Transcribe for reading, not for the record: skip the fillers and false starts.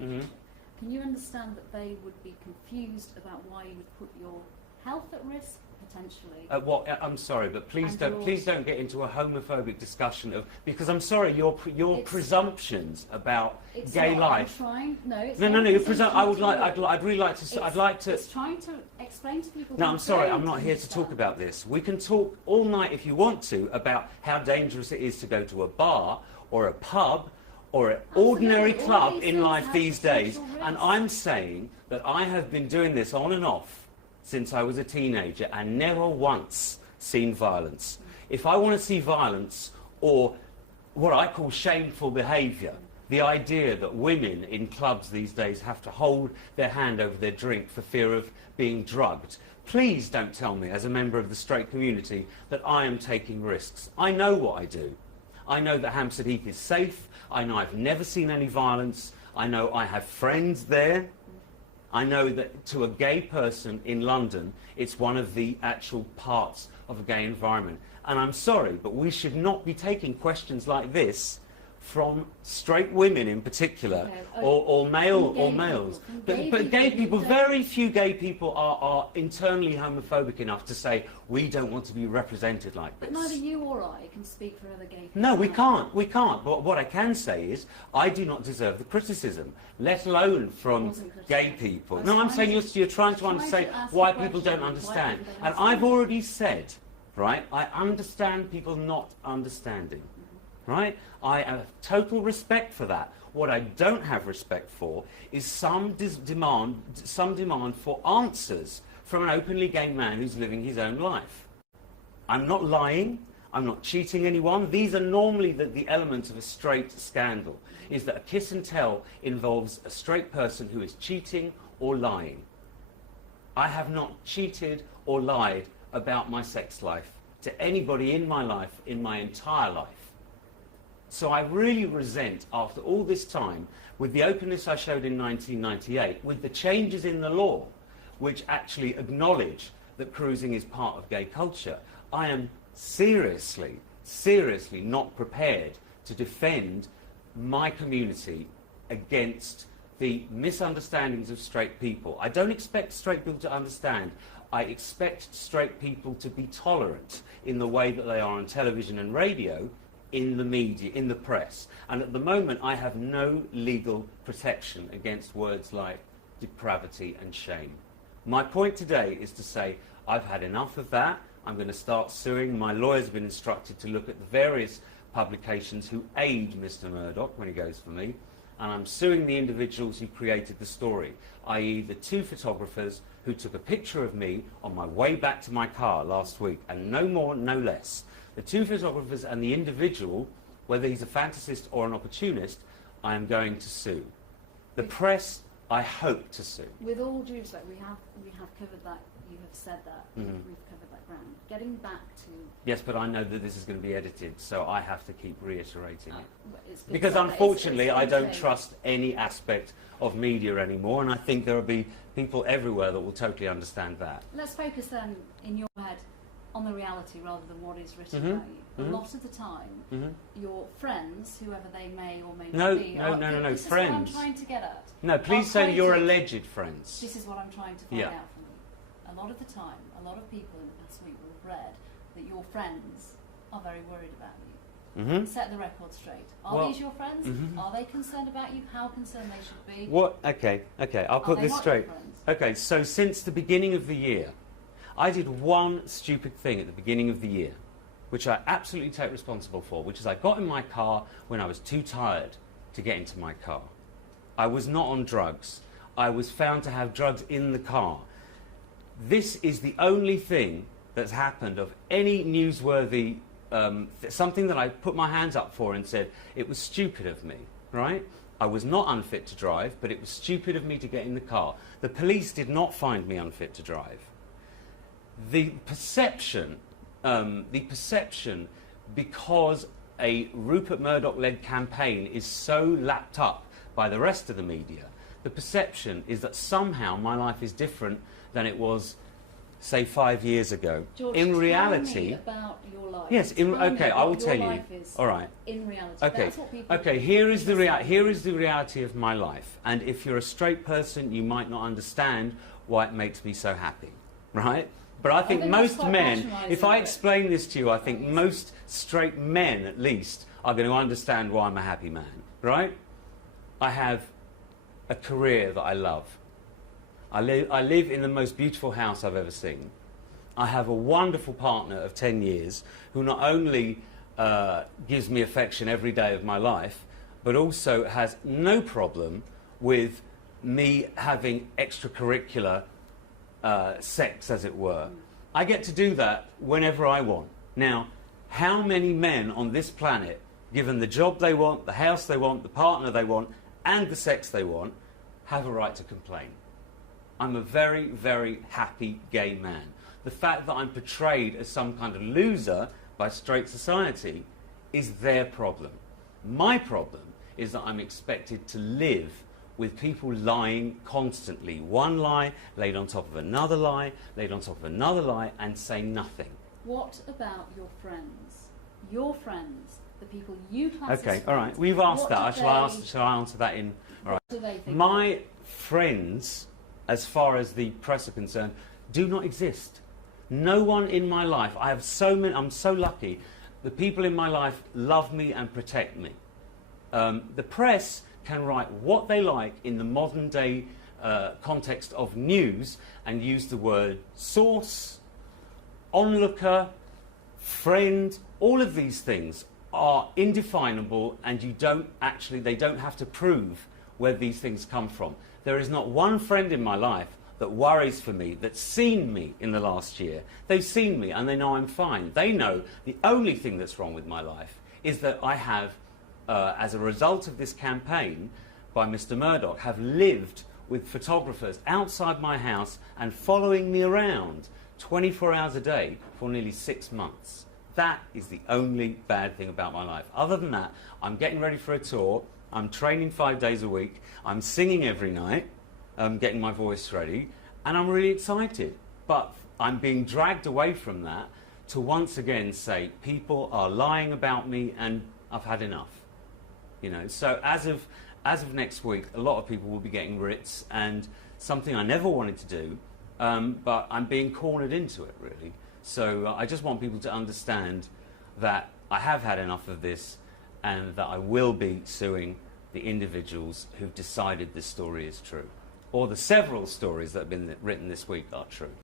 relationship. Can you understand that they would be confused about why you would put your health at risk, potentially? I'm sorry, but please don't get into a homophobic discussion of, because I'm sorry, your presumptions about gay life. I'd really like to. It's trying to explain to people. No, I'm sorry, I'm not here to talk about this. We can talk all night if you want to about how dangerous it is to go to a bar or a pub or an ordinary club in life these days. And I'm saying that I have been doing this on and off since I was a teenager and never once seen violence. If I want to see violence or what I call shameful behaviour, the idea that women in clubs these days have to hold their hand over their drink for fear of being drugged, please don't tell me as a member of the straight community that I am taking risks. I know what I do. I know that Hampstead Heath is safe. I know I've never seen any violence. I know I have friends there. I know that to a gay person in London, it's one of the actual parts of a gay environment. And I'm sorry, but we should not be taking questions like this from straight women in particular, or males. But gay people, very few gay people are internally homophobic enough to say, we don't want to be represented like this. But neither you or I can speak for other gay people. No, we can't. But what I can say is, I do not deserve the criticism, let alone from gay people. No, I'm saying you're trying to understand why people don't understand. And I've already said, right, I understand people not understanding. Right? I have total respect for that. What I don't have respect for is some demand for answers from an openly gay man who's living his own life. I'm not lying. I'm not cheating anyone. These are normally the elements of a straight scandal, is that a kiss and tell involves a straight person who is cheating or lying. I have not cheated or lied about my sex life to anybody in my life, in my entire life. So I really resent, after all this time, with the openness I showed in 1998, with the changes in the law, which actually acknowledge that cruising is part of gay culture, I am seriously not prepared to defend my community against the misunderstandings of straight people. I don't expect straight people to understand. I expect straight people to be tolerant in the way that they are on television and radio, in the media, in the press. And at the moment, I have no legal protection against words like depravity and shame. My point today is to say, I've had enough of that. I'm going to start suing. My lawyers have been instructed to look at the various publications who aid Mr. Murdoch when he goes for me. And I'm suing the individuals who created the story, i.e. the two photographers who took a picture of me on my way back to my car last week, and no more, no less. The two photographers and the individual, whether he's a fantasist or an opportunist, I am going to sue. The press, I hope to sue. With all due respect, we have covered that. You have said that. We've covered that ground. Getting back to... Yes, but I know that this is going to be edited, so I have to keep reiterating it. Because unfortunately, I don't trust any aspect of media anymore, and I think there will be people everywhere that will totally understand that. Let's focus then, in your head, on the reality rather than what is written about you. A lot of the time, your friends, whoever they may or may not be... No, this friends. Is what I'm trying to get at. No, please say your alleged friends. This is what I'm trying to find out from you. A lot of the time, a lot of people in the past week will have read that your friends are very worried about you. Set the record straight. Are these your friends? Are they concerned about you? How concerned they should be? Okay, I'll put this straight. Okay, so since the beginning of the year, I did one stupid thing at the beginning of the year, which I absolutely take responsible for, which is I got in my car when I was too tired to get into my car. I was not on drugs. I was found to have drugs in the car. This is the only thing that's happened of any newsworthy, something that I put my hands up for and said, it was stupid of me, right? I was not unfit to drive, but it was stupid of me to get in the car. The police did not find me unfit to drive. The perception, because a Rupert Murdoch-led campaign is so lapped up by the rest of the media, the perception is that somehow my life is different than it was say 5 years ago, George, in reality, tell me about your life. yes, okay, I will tell you. Life is all right. In reality, okay, that's what people okay. Here is the reality of my life. And if you're a straight person, you might not understand why it makes me so happy, right? But I think most men, if I explain this to you, I think most straight men, at least, are going to understand why I'm a happy man, right? I have a career that I love. I live in the most beautiful house I've ever seen. I have a wonderful partner of 10 years who not only gives me affection every day of my life, but also has no problem with me having extracurricular sex, as it were. I get to do that whenever I want. Now, how many men on this planet, given the job they want, the house they want, the partner they want, and the sex they want, have a right to complain? I'm a very, very happy gay man. The fact that I'm portrayed as some kind of loser by straight society is their problem. My problem is that I'm expected to live with people lying constantly. One lie laid on top of another lie, laid on top of another lie, and say nothing. What about your friends? Your friends, the people you class as Okay, all right. We've asked that. Shall I answer that in? All right. What do they think? My friends, as far as the press are concerned, do not exist. No one in my life. I have so many. I'm so lucky. The people in my life love me and protect me. The press can write what they like in the modern day context of news and use the word source, onlooker, friend. All of these things are indefinable, and they don't have to prove where these things come from. There is not one friend in my life that worries for me, that's seen me in the last year. They've seen me and they know I'm fine. They know the only thing that's wrong with my life is that I have, as a result of this campaign by Mr. Murdoch, have lived with photographers outside my house and following me around 24 hours a day for nearly 6 months. That is the only bad thing about my life. Other than that, I'm getting ready for a tour. I'm training 5 days a week. I'm singing every night. I'm getting my voice ready. And I'm really excited. But I'm being dragged away from that to once again say, people are lying about me and I've had enough. You know, so as of next week, a lot of people will be getting writs, and something I never wanted to do, but I'm being cornered into it, really. So I just want people to understand that I have had enough of this, and that I will be suing the individuals who've decided this story is true, or the several stories that have been written this week are true.